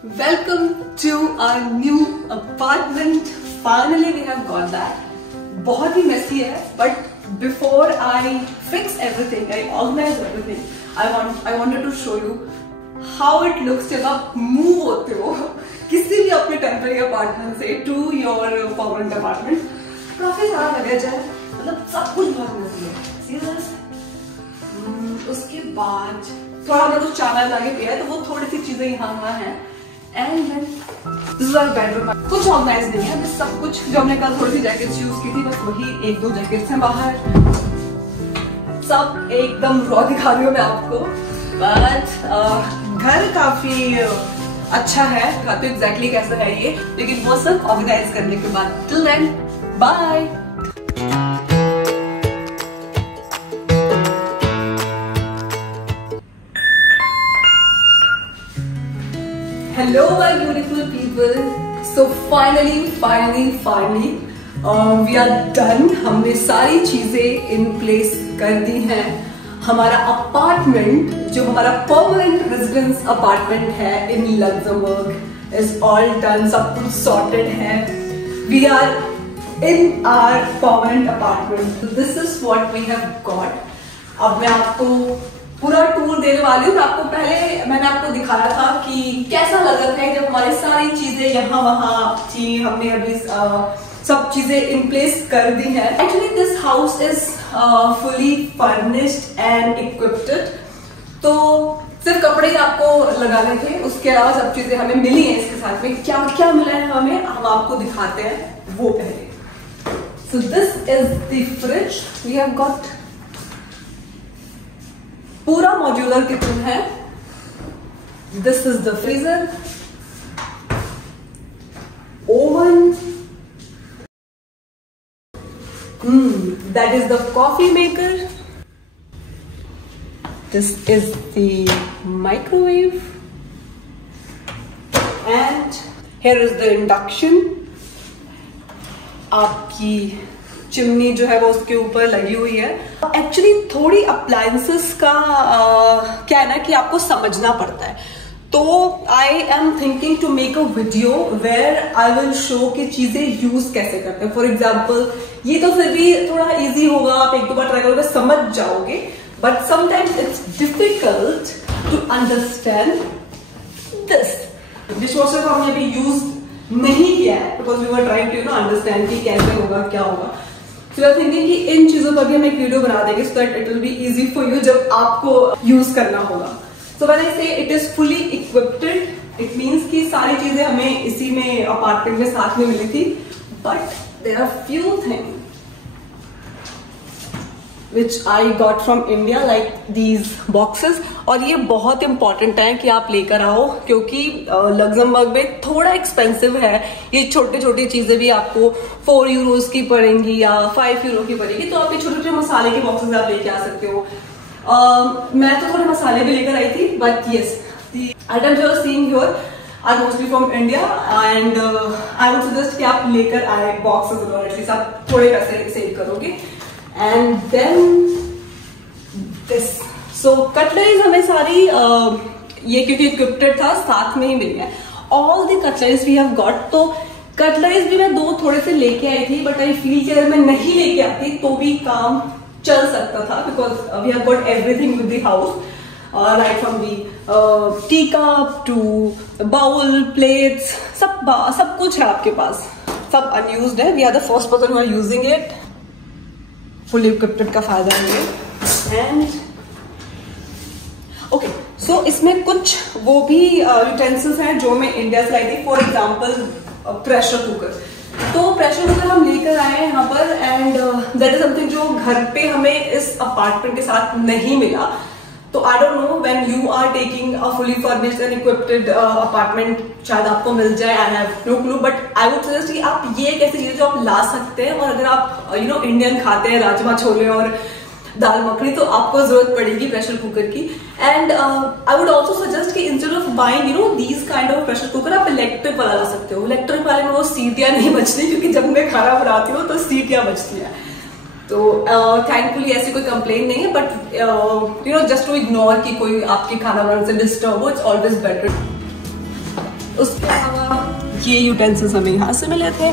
Welcome to our new apartment. Finally we have got that. बहुत ही messy है, but before I fix everything, I organize everything, I wanted to show you how it looks जब आप move होते हो किसी भी अपने temporary apartment से to your permanent apartment. काफी सारा लगेज है, मतलब सब कुछ बहुत messy है. Serious? उसके बाद थोड़ा हमने कुछ चावल लाके पिया है, तो वो थोड़ी सी चीजें यहाँ हैं. And then this is our bedroom. कुछ ऑर्गेनाइज नहीं है, बस सब कुछ जो हमने कल थोड़ी सी जैकेट्स यूज की थी, बस वही एक दो जैकेट्स हैं बाहर. सब एकदम रॉ दिखा रही हूँ मैं आपको, बट घर काफी अच्छा है. दिखाती हूँ एग्जैक्टली कैसा है ये, लेकिन वो सब ऑर्गेनाइज करने के बाद. Till then bye. Hello my beautiful people. So finally we are done. हमने सारी चीजें इन प्लेस कर दी हैं. हमारा अपार्टमेंट, जो हमारा परमानेंट रेजिडेंस अपार्टमेंट है in Luxembourg, is all done. सब कुछ सॉर्टेड है. We are in our permanent apartment. This is what we have got. अब मैं आपको पूरा टूर देने वाली हूँ. आपको पहले मैंने आपको दिखाया था कि कैसा लग रहा है जब हमारी सारी चीजें यहाँ वहाँ थी. हमने अभी सब चीजें इन प्लेस कर दी है. Actually this house is fully furnished and equipped. तो सिर्फ कपड़े ही आपको लगाने थे, उसके अलावा सब चीजें हमें मिली हैं. इसके साथ में क्या क्या मिला है हमें, हम आपको दिखाते हैं वो पहले. So this is the fridge. We have got पूरा मॉड्यूलर किचन है. This is the freezer, oven, that is the coffee maker. This is the microwave and here is the induction. आपकी चिमनी जो है वो उसके ऊपर लगी हुई है. एक्चुअली थोड़ी अप्लायंसेस का क्या है ना कि आपको समझना पड़ता है. तो I am thinking to make a video where I will show कि चीजें यूज कैसे करते हैं. फॉर एग्जाम्पल ये तो फिर भी थोड़ा इजी होगा, आप एक दो बार ट्राई करोगे समझ जाओगे, but sometimes it's difficult to understand this. Dishwasher को हमने अभी यूज नहीं किया है because we were trying to understand कि कैसे होगा क्या होगा. So we are thinking कि इन चीजों पर भी हम एक वीडियो बना देंगे so that it will be easy for you जब आपको यूज करना होगा. So when I say it is fully equipped, it means कि सारी चीजें हमें इसी में अपार्टमेंट में साथ में मिली थी. But there are few things which I got from India like these boxes. और ये बहुत इंपॉर्टेंट है कि आप लेकर आओ क्योंकि लग्जमबर्ग में थोड़ा एक्सपेंसिव है. ये छोटी छोटी चीजें भी आपको 4 यूरोज की पड़ेंगी या 5 यूरो की पड़ेगी. तो आप ये छोटे छोटे मसाले के बॉक्सेस आप लेके आ सकते हो. मैं तो थोड़े मसाले भी लेकर आई थी, but yes the items you are seeing here are mostly from India and I would suggest कि आप लेकर आए बॉक्सेस और एटलीस्ट आप थोड़े पैसे सेव करोगे. And then this. So cutleries हमें सारी ये क्योंकि इक्विप्ड था साथ में ही मिल गया. All the cutleries we have got. तो cutleries भी मैं 2 थोड़े से लेके आई थी, बट आई फील कि अगर मैं नहीं लेके आती तो भी काम चल सकता था because we have got everything with the house. Right from the teacup to bowl, plates, सब कुछ है आपके पास. सब unused है. We are the first person who are using it. Fully equipped का फायदा है. एंड ओके, सो इसमें कुछ वो भी यूटेंसिल्स हैं जो मैं इंडिया से लाई थी. For example pressure cooker. तो प्रेशर कुकर हम लेकर आए हैं यहाँ पर एंड दैट इज समथिंग जो घर पे हमें इस अपार्टमेंट के साथ नहीं मिला. तो I don't know when you are taking a fully furnished and equipped apartment शायद आपको मिल जाए. I have no clue, but I would suggest कि आप ये एक ऐसी चीज जो आप ला सकते हैं. और अगर आप इंडियन खाते हैं राजमा छोले और दाल मखनी तो आपको जरूरत पड़ेगी प्रेशर कुकर की. And I would also suggest कि instead of buying these kind of pressure cooker आप इलेक्ट्रिक वाला ला सकते हो. इलेक्ट्रिक वाले में वो सीटियां नहीं बचती क्योंकि जब मैं खाना बनाती हूँ तो सीटियां बचती है. तो थैंकफुली ऐसी कोई कंप्लेन नहीं है, बट जस्ट टू इग्नोर कि कोई आपके खाना बनाने से डिस्टर्ब हो, इट्स ऑलवेज बेटर. उसके अलावा ये यूटेंसिल्स हमें यहाँ से मिले थे।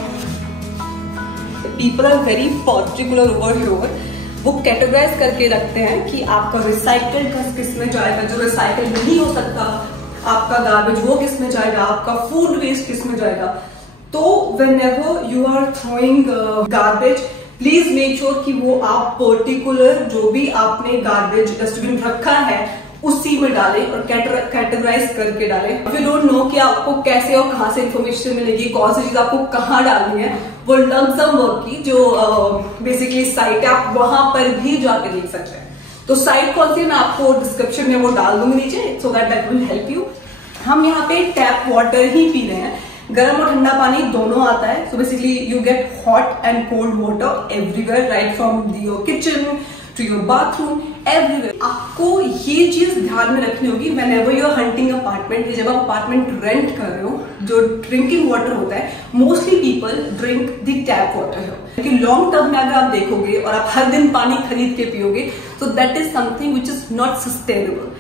People are very particular over here, वो कैटेगराइज करके रखते हैं कि आपका रिसाइकल्ड किस में जाएगा, जो रिसाइकल नहीं हो सकता, आपका गार्बेज वो किस में जाएगा, आपका फूड वेस्ट किस में जाएगा। तो whenever you are throwing garbage, please make sure कि वो आप पर्टिकुलर जो भी आपने गार्बेज डस्टबिन रखा है उसी में डालें और कैटेगराइज करके डालें। इफ यू डोंट नो कि आपको कैसे और कहां से इन्फॉर्मेशन मिलेगी, कौन सी चीज आपको कहाँ डालनी है, वो लमसम वर्क की जो बेसिकली साइट है, आप वहां पर भी जाके देख सकते हैं। तो साइट कौन सी है मैं आपको डिस्क्रिप्शन में वो डाल दूंगी नीचे, so that will help you. हम यहाँ पे टैप वाटर ही पी रहे हैं, गर्म और ठंडा पानी दोनों आता है। So basically you get hot and cold water everywhere, right from your kitchen to your bathroom, everywhere. आपको ये चीज ध्यान में रखनी होगी whenever you are hunting apartment, जब आप अपार्टमेंट रेंट कर रहे हो, जो ड्रिंकिंग वाटर होता है mostly people drink the tap water है। लेकिन लॉन्ग टर्म में अगर आप देखोगे और आप हर दिन पानी खरीद के पियोगे तो that is something which is not sustainable.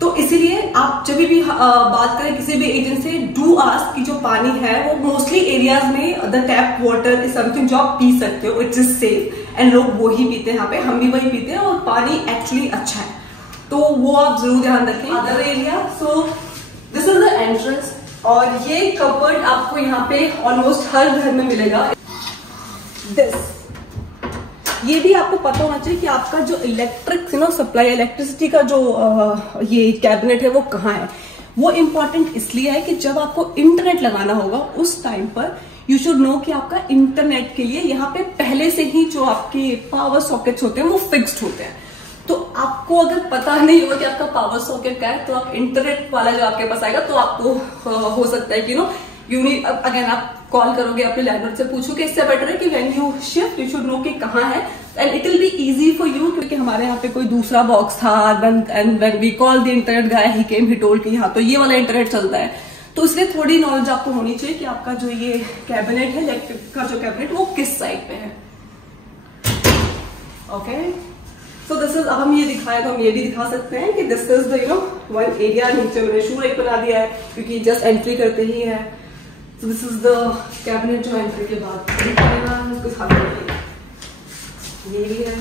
तो इसीलिए आप जब भी बात करें किसी भी एजेंट से, डू आस्क कि जो पानी है वो मोस्टली एरियाज में the tap water is something जो आप पी सकते हो, इट इज सेफ एंड लोग वो ही पीते हैं। यहाँ पे हम भी वही पीते हैं और पानी एक्चुअली अच्छा है, तो वो आप जरूर ध्यान रखें। Other area, so this is the entrance और ये कपबोर्ड आपको यहाँ पे ऑलमोस्ट हर घर में मिलेगा। दिस ये भी आपको पता होना चाहिए कि आपका जो इलेक्ट्रिक सप्लाई, इलेक्ट्रिसिटी का जो ये कैबिनेट है वो कहाँ है। वो इम्पोर्टेंट इसलिए है कि जब आपको इंटरनेट लगाना होगा उस टाइम पर यू शुड नो कि आपका इंटरनेट के लिए यहाँ पे पहले से ही जो आपके पावर सॉकेट्स होते हैं वो फिक्स्ड होते हैं। तो आपको अगर पता नहीं होगा कि आपका पावर सॉकेट क्या है, तो आप इंटरनेट वाला जो आपके पास आएगा तो आपको हो सकता है कि यू नीड, अगेन आप कॉल करोगे अपने लैंडलॉर्ड से पूछोगे। इससे बेटर है कि when you shift you should know कि कहाँ है and it will be easy for you, क्योंकि हमारे यहाँ पे कोई दूसरा बॉक्स था and when we call the internet guy he came he told कि यहाँ तो ये वाला इंटरनेट चलता है। तो इसलिए थोड़ी नॉलेज आपको होनी चाहिए कि आपका जो ये कैबिनेट है, इलेक्ट्रिक का जो कैबिनेट, वो किस साइड पे है। ओके, सो दिस इज, अब हम ये दिखाए तो हम ये भी दिखा सकते हैं कि this is the one area. नीचे मैंने शू रैक बना दिया है क्योंकि जस्ट एंट्री करते ही है। So this is the cabinet जो एंट्री के बाद ये भी है।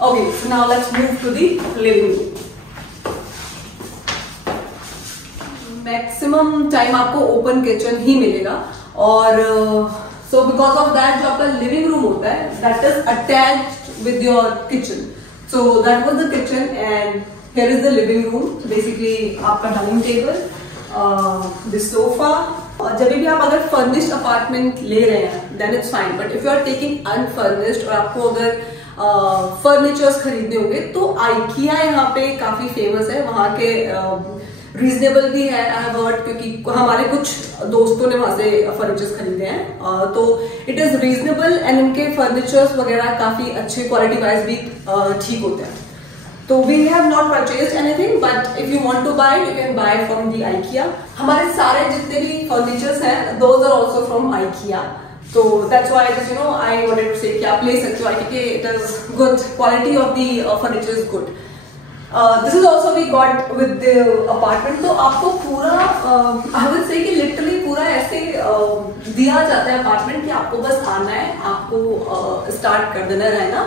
Okay, so now let's move to the living room. Maximum time आपको ओपन किचन ही मिलेगा और सो बिकॉज ऑफ दैट जो आपका लिविंग रूम होता है that is attached with your kitchen. So that was the kitchen and here is the living room. Basically आपका dining table, this sofa. और जब भी आप अगर फर्निश्ड अपार्टमेंट ले रहे हैं then it's fine, but if you are taking unfurnished और आपको अगर फर्नीचर्स खरीदने होंगे तो आइकिया यहाँ पे काफी फेमस है। वहां के रीजनेबल भी है आई हैव हर्ड, क्योंकि हमारे कुछ दोस्तों ने वहां से फर्नीचर्स खरीदे हैं। तो इट इज रीजनेबल एंड इनके फर्नीचर्स वगैरह काफी अच्छे क्वालिटी वाइज भी ठीक होते हैं। तो we have not purchased anything, but if you want to buy you can buy from the IKEA. हमारे सारे जितने भी फर्नीचर्स हैं those are also from IKEA. So that's why I wanted to say कि आप ले सकते हो, क्योंकि it is good, quality of the furniture is good. This is also we got with the apartment. तो आपको पूरा I would say कि literally पूरा ऐसे दिया जाता है अपार्टमेंट कि आपको बस आना है, आपको स्टार्ट कर देना रहना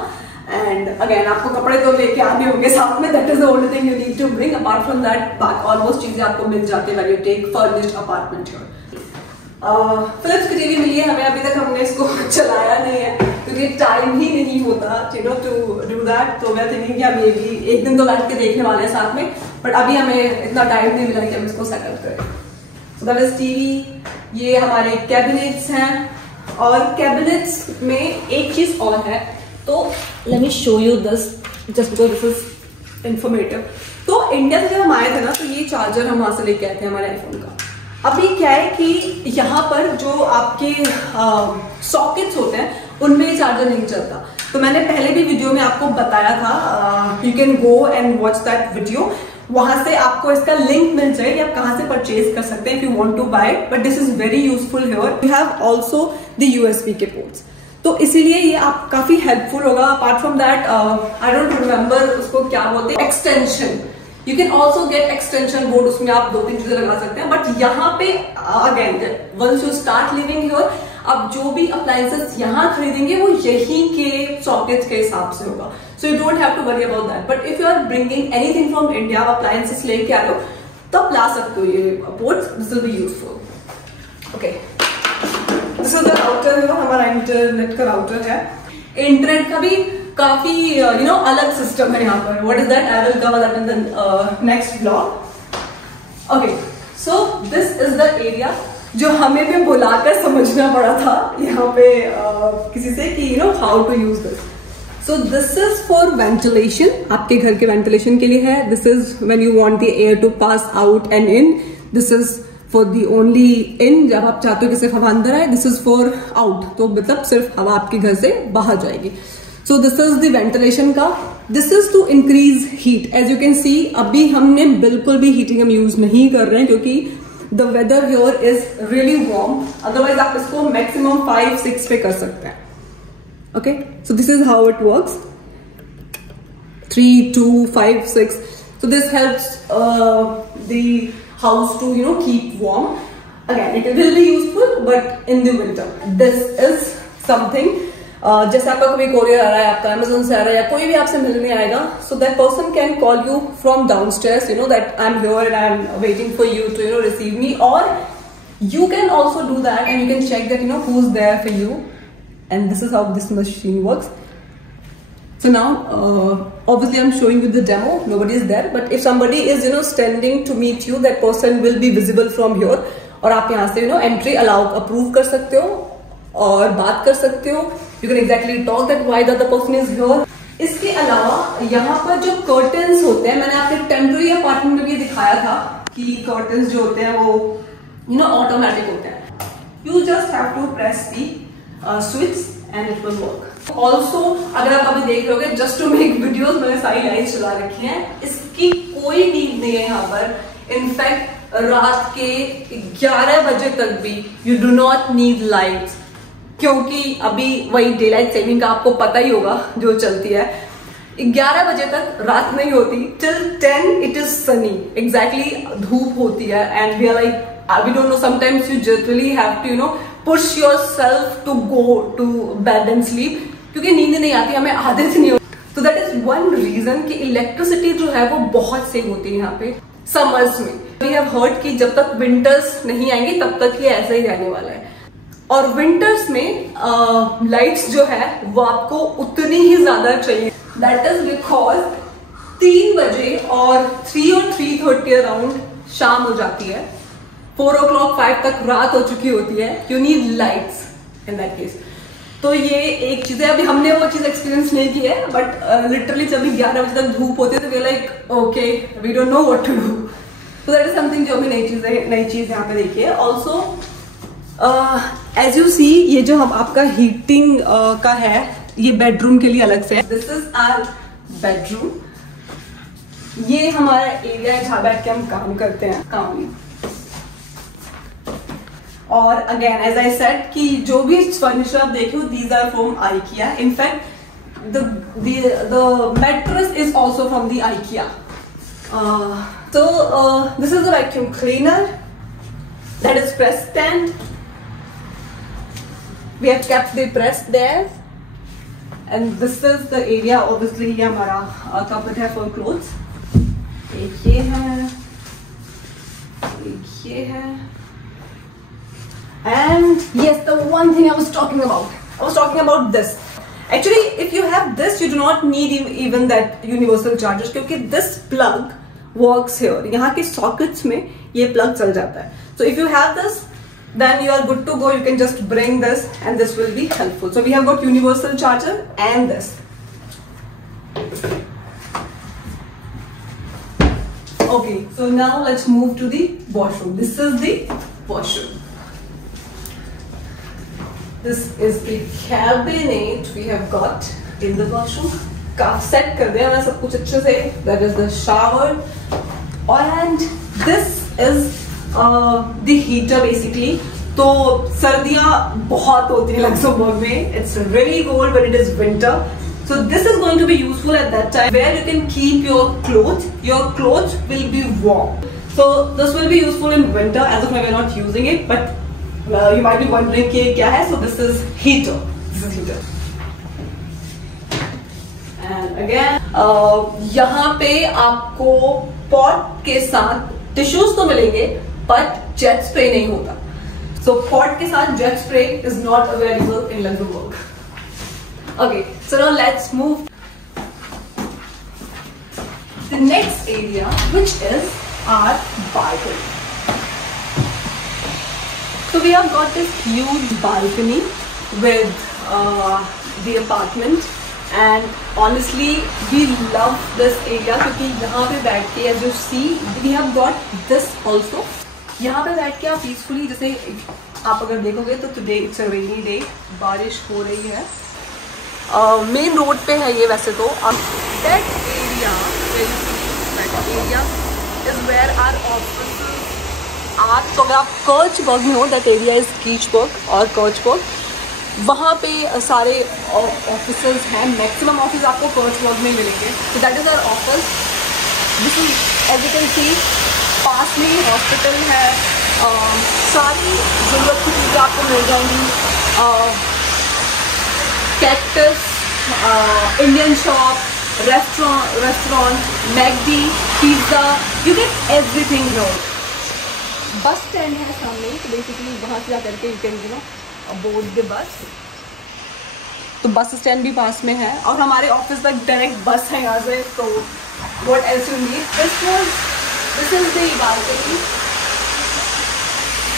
एंड अगेन आपको कपड़े तो लेके आने होंगे साथ में, that is the only thing you need to bring. Apart from that almost चीजें आपको मिल जाती है when you take furnished apartment here. Philips की टीवी मिली है हमें, अभी तक हमने इसको चलाया नहीं है क्योंकि टाइम ही नहीं होता टू डू दैट। तो मैं थिंकिंग कि हम ये भी एक दिन तो बैठ के देखने वाले हैं साथ में, बट अभी हमें इतना टाइम नहीं मिला कि हम इसको सेटअप करें। So that is TV. ये हमारे कैबिनेट्स हैं और कैबिनेट्स में एक चीज और है, तो let me show you this just because this is informative. तो इंडिया से जब हम आए थे ना तो ये चार्जर हम वहां से लेके आए थे हमारे आईफोन का। अभी क्या है कि यहाँ पर जो आपके सॉकेट्स होते हैं उनमें ये चार्जर नहीं चलता। तो मैंने पहले भी वीडियो में आपको बताया था, you can go and watch that video, वहां से आपको इसका लिंक मिल जाए कि आप कहाँ से परचेज कर सकते हैं if you want to buy, but this is very useful here. We have also the USB के पोर्ट्स, तो इसीलिए ये आप काफी हेल्पफुल होगा। Apart from that I don't remember उसको क्या बोलते हैं, extension. You can also get extension board, उसमें आप 2-3 चीजें लगा सकते हैं। बट यहाँ पे again once you start living here, अब जो भी अप्लायंसेस यहाँ खरीदेंगे वो यहीं के सॉकेट्स के हिसाब से होगा, so you don't have to worry about that. But if you are bringing anything from India, appliances लेके आ रहे हो, तब ला सकते हो ये boards, this will be useful. Okay, this is the router है, हमारा इंटरनेट का राउटर है। इंटरनेट का भी काफी अलग सिस्टम है यहाँ पर। What is that, I will cover that in the next blog. Okay, so this is the area जो हमें भी बुलाकर समझना पड़ा था यहाँ पे किसी से कि how to use this. So this is for ventilation, आपके घर के वेंटिलेशन के लिए है। This is when you want the air to pass out and in. This is for the only in, जब आप चाहते हो कि सिर्फ हवा अंदर आए। दिस इज फॉर आउट, तो मतलब सिर्फ हवा आपके घर से बाहर जाएगी। So this is the ventilation का। This is to increase heat. As you can see, अभी हमने बिल्कुल भी हीटिंग हम यूज नहीं कर रहे हैं क्योंकि the weather here is really warm. Otherwise आप इसको मैक्सिमम 5-6 पे कर सकते हैं। Okay, so this is how it works, 3, 2, 5, 6. So this helps the house to keep warm. Again, it will be useful, but in the winter. This is something. जैसे आपका कोई courier आ रहा है, आपका अमेजोन से आ रहा है, या कोई भी आपसे मिलने आएगा, so that person can call you from downstairs, that I'm here and I'm waiting for you to receive me. Or you can also do that and you can check that who's there for you. And this is how this machine works. So now obviously I'm showing you the demo, nobody is there, but if somebody is standing to meet you, that person will be visible from here. और आप यहाँ से entry approve कर सकते हो और बात कर सकते हो। You can exactly talk that why the other person is here. इसके अलावा यहाँ पर जो कर्टन्स होते हैं, मैंने आपके टेम्पररी अपार्टमेंट में भी दिखाया था कि कर्टन्स जो होते हैं वो ऑटोमेटिक होते हैं। You just have to press the switch and it will work. Also अगर आप अभी देख रहे होगे, जस्ट टू मेक वीडियोस मैंने सारी लाइट्स चला रखी हैं, इसकी कोई नीड नहीं है यहाँ पर। इनफैक्ट रात के 11 बजे तक भी you do not need lights, क्योंकि अभी वही डे लाइट सेविंग का आपको पता ही होगा जो चलती है। 11 बजे तक रात नहीं होती, till 10 it is sunny, exactly धूप होती है। And we are like, we don't know, sometimes you generally have to push yourself to go to bed and sleep, क्योंकि नींद नहीं आती, हमें आदत नहीं होती। तो दैट इज वन रीजन कि इलेक्ट्रिसिटी जो है वो बहुत सेव होती है यहाँ पे समर्स में। वी हैव हर्ड कि जब तक विंटर्स नहीं आएंगे तब तक ये ऐसा ही रहने वाला है। और विंटर्स में लाइट्स जो है वो आपको उतनी ही ज्यादा चाहिए। दैट इज बिकॉज 3 बजे और 3 और 3:30 अराउंड शाम हो जाती है, 4 o'clock 5 तक रात हो चुकी होती है। You need lights in that case. तो ये एक चीज है, अभी हमने वो चीज एक्सपीरियंस नहीं की है, बट लिटरली जब 11 बजे तक धूप होती है तो we like okay, we don't know what to do. तो दैट इज समथिंग जो भी नई चीज यहाँ पे देखिए। ऑल्सो एज यू सी, ये जो हम आपका हीटिंग का है, ये बेडरूम के लिए अलग से है। This is our bedroom. ये हमारा एरिया है जहाँ बैठ के हम काम करते हैं, काम। और अगेन एज आई सेड कि जो भी फर्नीचर आप देखे हो, these are from IKEA. In fact the mattress is also from the IKEA. So this is the vacuum cleaner, that is press stand. We have kept the press there, and this is the area. Obviously ये हमारा cupboard है for clothes. एक ये है, एक ये है. And yes, the one thing I was talking about this. Actually, if you have this, you do not need even that universal charger, क्योंकि this plug works here. यहाँ के sockets में ये plug चल जाता है. So if you have this, then you are good to go. You can just bring this, and this will be helpful. So we have got universal charger and this. Okay, so now let's move to the washroom. This is the washroom. This is the cabinet we have got in the washroom. काफी set कर दिया मैंने सब कुछ अच्छे से. That is the shower, and this is the heater basically. तो सर्दियाँ बहुत होती है लक्समबर्ग में. It's really cold when it is winter. So this is going to be useful at that time where you can keep your clothes. Your clothes will be warm. So this will be useful in winter. As of now we are not using it, but you might be wondering कि क्या है. So this is heater. This is heater. And again, यहाँ पे आपको pot के साथ tissues तो मिलेंगे, बट जेट स्प्रे नहीं होता. So pot के साथ jet spray is not available in Luxembourg. Okay, so now let's move the next area, which is our balcony. So we have got this huge balcony with the apartment, and honestly we love this area क्योंकि यहाँ पे बैठ के, as you see, we have got this also. यहाँ पे बैठ के आप पीसफुली, जैसे आप अगर देखोगे तो today it's a rainy day, बारिश हो रही है, मेन रोड पे है ये वैसे तो. That area is where our offices are. तो अगर आप कर्चबर्ग में हो, दैट एरिया इज कीचबर्ग और कर्चबर्ग, वहाँ पे सारे ऑफिसेस हैं. मैक्सिमम ऑफिस आपको कर्चबर्ग में मिलेंगे. तो that is our office. This is, as you can see, पास में हॉस्पिटल है. सारी ज़रूरत की चीज़ें आपको मिल जाएंगी. Cactus, Indian shop, restaurant, McD, pizza, you get everything here. Bus stand है सामने, तो बेसिकली वहाँ से जाकर के you can board the bus. तो बस स्टैंड भी पास में है और हमारे ऑफिस तक डायरेक्ट बस है यहाँ से. तो what else you need. This is the balcony.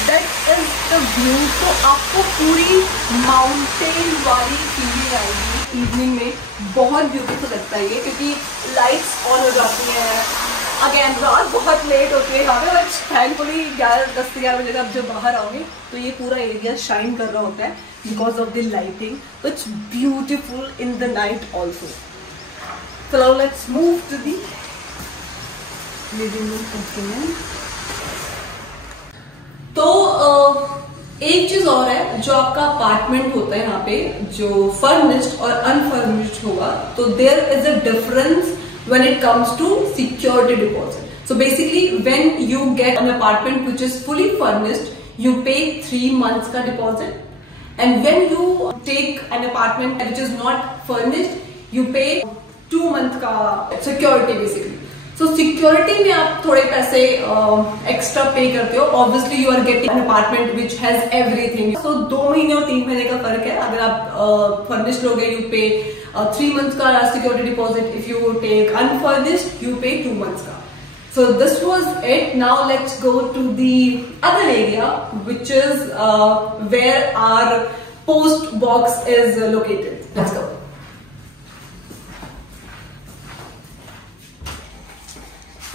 That is the view. तो आपको पूरी माउंटेन वाली फीलिंग आएगी इवनिंग में. बहुत ब्यूटीफुल लगता है ये, क्योंकि लाइट्स ऑन हो जाती हैं. अगेन रात बहुत लेट होती है यहाँ पे, बट थैंकफुली 10 से 11 बजे तक आप जब बाहर आओगे तो ये पूरा एरिया शाइन कर रहा होता है बिकॉज ऑफ द लाइटिंग. तो it's beautiful in the night also. So let's move to the living room. तो एक चीज और है, जो आपका अपार्टमेंट होता है यहाँ पे, जो फर्निश्ड और अनफर्निश्ड होगा, तो there is a difference when it comes to security deposit. So basically when you get an apartment which is fully furnished, you pay 3 months का deposit, and when you take an apartment which is not furnished, you pay 2 month का security basically. सो security में आप थोड़े पैसे extra pay करते हो. Obviously you are getting an apartment which has everything. So 2 महीने और 3 महीने का फर्क है. अगर आप फर्निश्ड लोगे यू पे 3 months का security deposit. If you take unfurnished you pay 2 months का. So this was it. Now let's go to the other area which is where our post box is located. Let's go.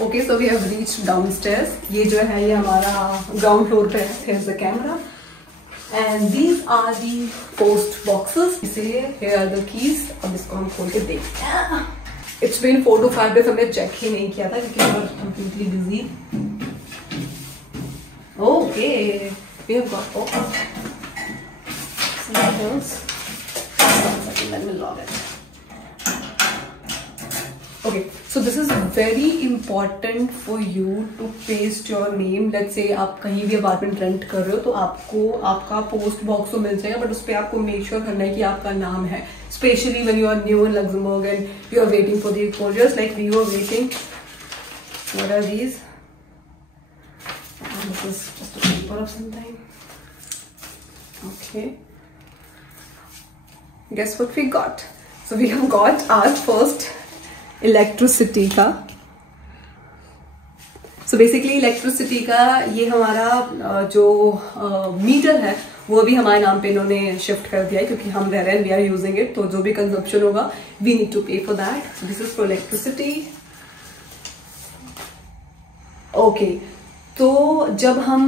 Okay, so we have reached downstairs. ये जो है ये हमारा ground floor पे है. Here's the camera, and these are the post boxes. इसीलिए here are the keys. अब इसको हम खोल के देखते हैं. It's been 4 to 5 days, हमने चेक ही नहीं किया था क्योंकि we were completely busy. Okay, we have got let me log it. Okay, so this is very important for you to paste your name. Let's say आप कहीं भी apartment rent कर रहे हो तो आपको आपका पोस्ट बॉक्स तो मिल जाएगा, बट उस पर आपको मेक श्योर करना है कि आपका नाम है. Specially when you are new in Luxembourg and you are waiting for the exposures, like we were waiting. What are these? This is just a paper of some time. Okay. Guess what we got? So we have got our first electricity का. So basically electricity का ये हमारा जो metre है वो भी हमारे नाम पे इन्होंने शिफ्ट कर दिया है क्योंकि हम रह रहे हैं, वी आर यूजिंग इट. तो जो भी कंजप्शन होगा वी नीड टू पे for that. So this is for electricity. Okay, तो जब हम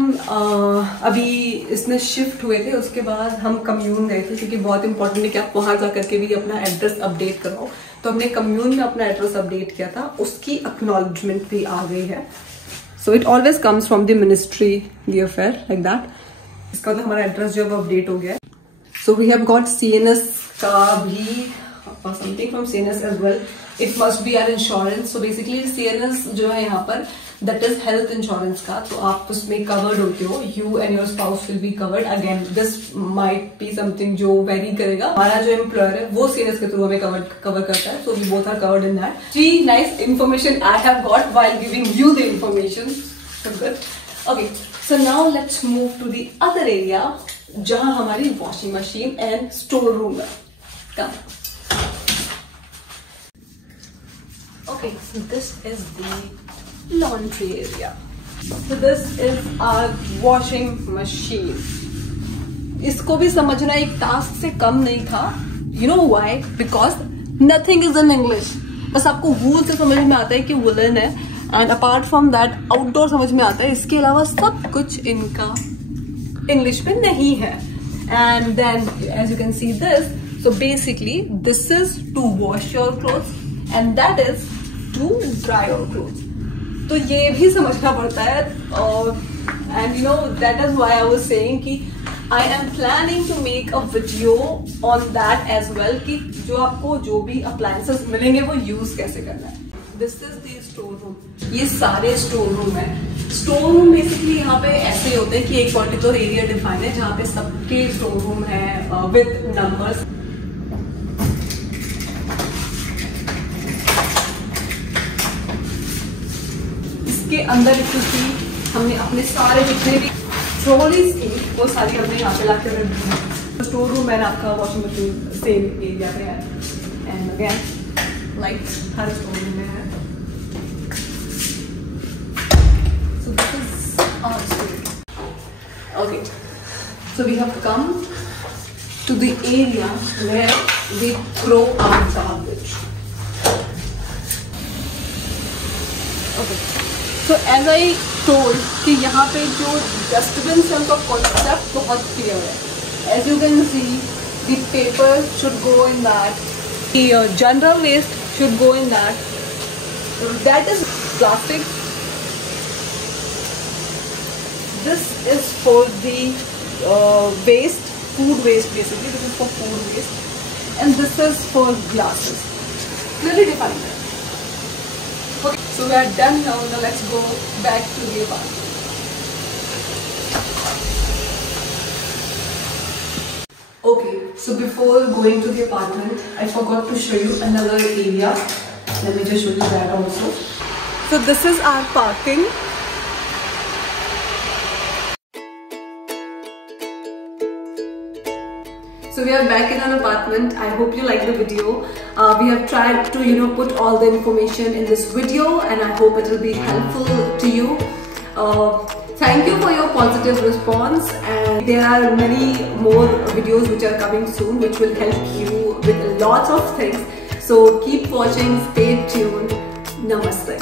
अभी इसमें शिफ्ट हुए थे उसके बाद हम कम्यून गए थे क्योंकि बहुत इंपॉर्टेंट है कि आप वहां जाकर के भी अपना एड्रेस अपडेट कराओ. तो हमने कम्यून में अपना एड्रेस अपडेट किया था, उसकी एक्नॉलेजमेंट भी आ गई है. So it always comes from the ministry the affair like that. इसका तो हमारा एड्रेस जो है वो अपडेट हो गया है. So we have got CNS का भी something from CNS as well. It must be our insurance. So basically CNS जो है यहाँ पर that is health insurance का, तो आप उसमें covered होते हो. You and your spouse will be covered. Again, this might be something जो vary करेगा. हमारा जो employer है वो CNS के through हमें cover करता है. So we both are covered in that. 3 nice information I have got while giving you the information. So good. Okay, so now let's move to the other area जहाँ हमारी washing machine and store room है. Come. Okay, so this is the laundry area. So this is our washing machine. इसको भी समझना एक task से कम नहीं था. You know why? Because nothing is in English. बस आपको wool से समझ में आता है कि woolen है, and apart from that outdoor समझ में आता है. इसके अलावा सब कुछ इनका English में नहीं है. And then as you can see this, so basically this is to wash your clothes and that is to dry your clothes. तो ये भी समझना पड़ता है. And you know that is why I was saying कि I am planning to make a video on that as well कि जो आपको जो भी appliances मिलेंगे वो use कैसे करना है. This is the store room. ये सारे store room है. Store room basically यहाँ पे ऐसे होते हैं कि एक particular area define है जहाँ पे सबके store room है with numbers. इसके अंदर क्योंकि हमने अपने सारे जितने भी ट्रॉलीज थी वो सारी हमने यहाँ पे लाके रख दी. स्टोर रूम है आपका वॉशिंग मशीन सेम एरिया पे है. And again like her store room में है. So this is our store. Okay, so we have come to the area where we throw our garbage. Okay, so as I told कि यहाँ पे जो dustbin है उनका कॉन्सेप्ट बहुत clear है. As you can see, the paper should go in that. The general waste should go in that. That is plastic. This is for the waste, food waste basically. This is for food waste, and this is for glasses. Clearly defined. Okay, so we are done now. Now let's go back to the apartment. Okay, so before going to the apartment, I forgot to show you another area. Let me just show you that also. So this is our parking. So we are back in our apartment. I hope you like the video. We have tried to put all the information in this video, and I hope it will be helpful to you. Thank you for your positive response, and there are many more videos which are coming soon which will help you with lots of things. So keep watching, stay tuned. Namaste.